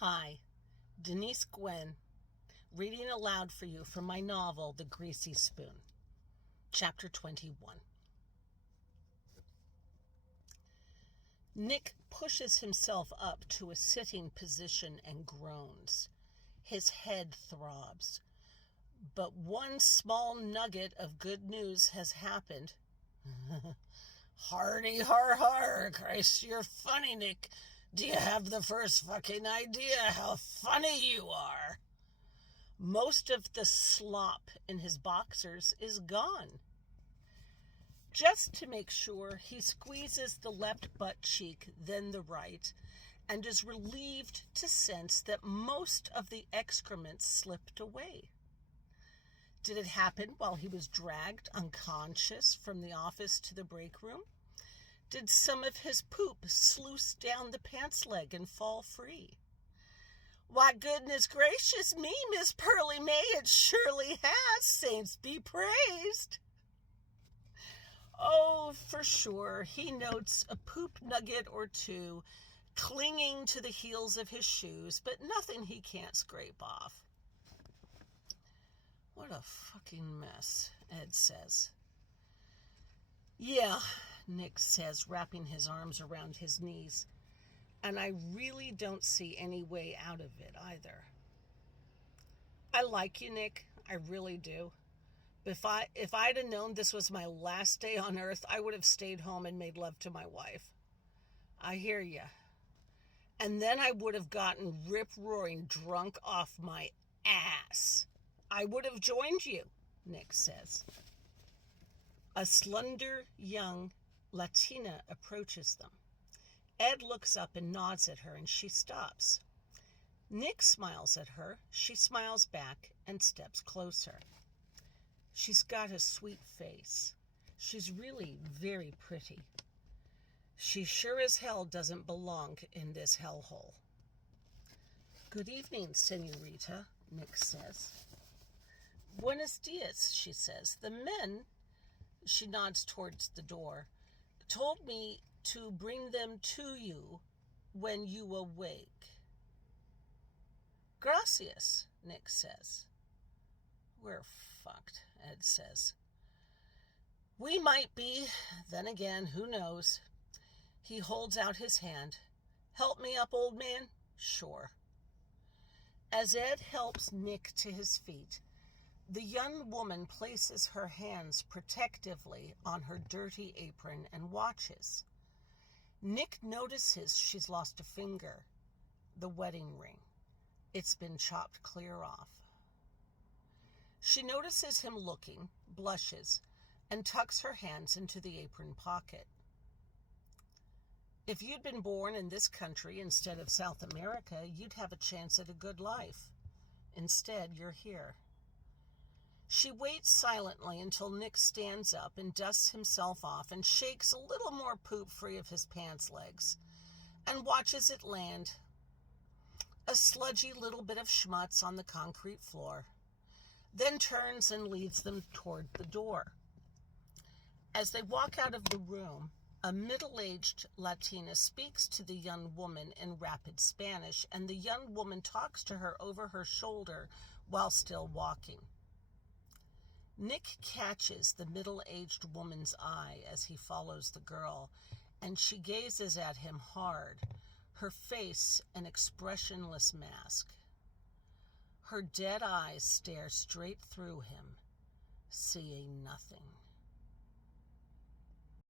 Hi, Denise Gwen, reading aloud for you from my novel, The Greasy Spoon, Chapter 21. Nick pushes himself up to a sitting position and groans. His head throbs. But one small nugget of good news has happened. Hardy har har, Christ, you're funny, Nick. Do you have the first fucking idea how funny you are? Most of the slop in his boxers is gone. Just to make sure, he squeezes the left butt cheek, then the right, and is relieved to sense that most of the excrement slipped away. Did it happen while he was dragged unconscious from the office to the break room? Did some of his poop sluice down the pants leg and fall free? Why, goodness gracious me, Miss Pearly May, it surely has, saints be praised. Oh, for sure, he notes a poop nugget or two clinging to the heels of his shoes, but nothing he can't scrape off. What a fucking mess, Ed says. Yeah, Nick says, wrapping his arms around his knees. And I really don't see any way out of it either. I like you, Nick. I really do. If I'd have known this was my last day on earth, I would have stayed home and made love to my wife. I hear you. And then I would have gotten rip-roaring drunk off my ass. I would have joined you, Nick says. A slender, young Latina approaches them. Ed looks up and nods at her, and she stops. Nick smiles at her. She smiles back and steps closer. She's got a sweet face. She's really very pretty. She sure as hell doesn't belong in this hellhole. Good evening, senorita, Nick says. Buenos dias, she says. The men, she nods towards the door, told me to bring them to you when you awake. Gracias, Nick says. We're fucked, Ed says. We might be. Then again, who knows? He holds out his hand. Help me up, old man? Sure. As Ed helps Nick to his feet, the young woman places her hands protectively on her dirty apron and watches. Nick notices she's lost a finger, the wedding ring. It's been chopped clear off. She notices him looking, blushes, and tucks her hands into the apron pocket. If you'd been born in this country instead of South America, you'd have a chance at a good life. Instead, you're here. She waits silently until Nick stands up and dusts himself off and shakes a little more poop free of his pants legs and watches it land. A sludgy little bit of schmutz on the concrete floor, then turns and leads them toward the door. As they walk out of the room, a middle-aged Latina speaks to the young woman in rapid Spanish, and the young woman talks to her over her shoulder while still walking. Nick catches the middle-aged woman's eye as he follows the girl, and she gazes at him hard, her face an expressionless mask. Her dead eyes stare straight through him, seeing nothing.